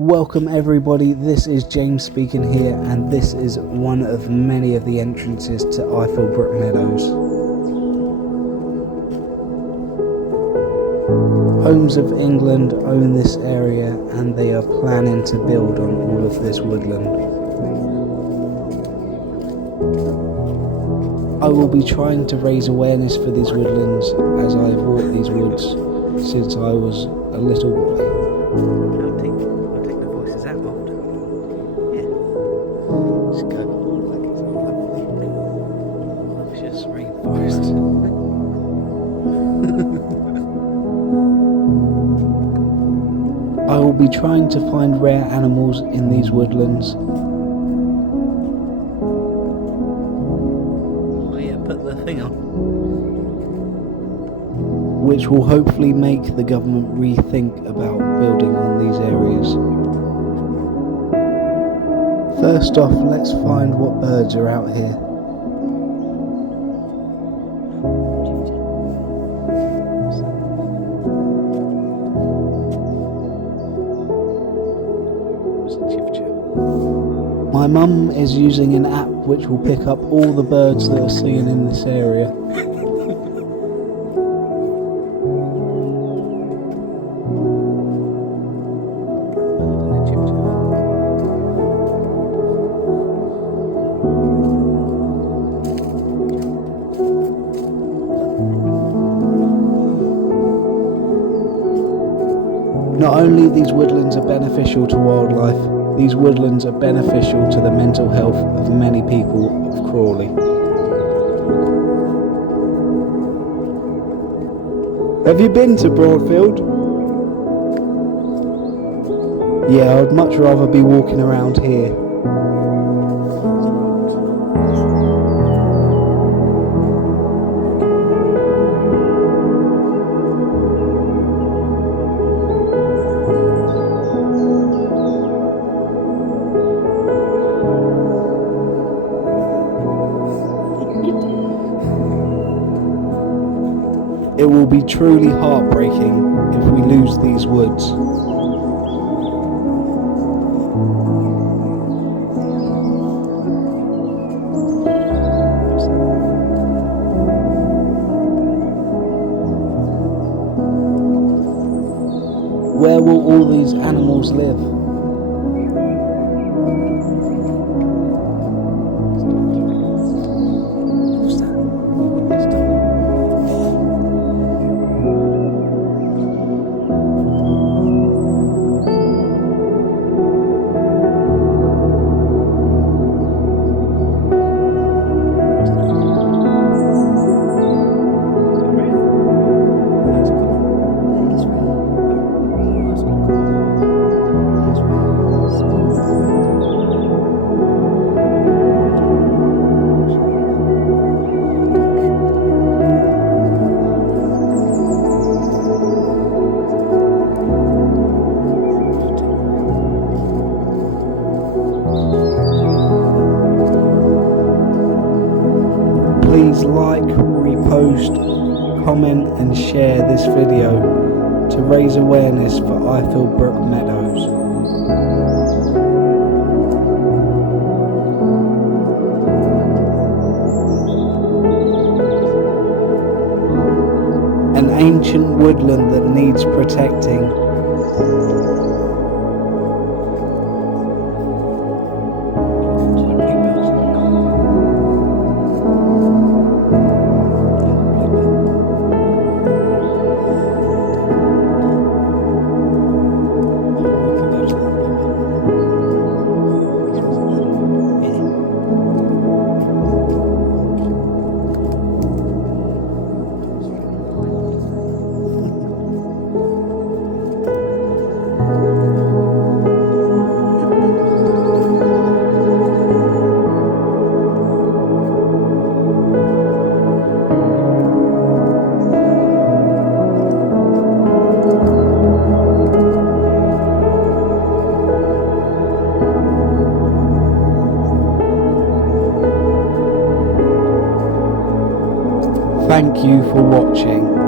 Welcome everybody, this is James speaking here, and this is one of many of the entrances to Ifield Brook Meadows. Homes of England own this area and they are planning to build on all of this woodland. I will be trying to raise awareness for these woodlands as I have walked these woods since I was a little boy. I'll take the voices out of it. Yeah. Just go like it's a lovely, luscious rainforest. I will be trying to find rare animals in these woodlands. Oh yeah, put the thing on. Which will hopefully make the government rethink about building on these areas. First off, let's find what birds are out here. My mum is using an app which will pick up all the birds that are singing in this area. Not only these woodlands are beneficial to wildlife, these woodlands are beneficial to the mental health of many people of Crawley. Have you been to Broadfield? Yeah, I'd much rather be walking around here. It will be truly heartbreaking if we lose these woods. Where will all these animals live? Please like, repost, comment and share this video to raise awareness for Ifield Brook Meadows. An ancient woodland that needs protecting. Thank you for watching.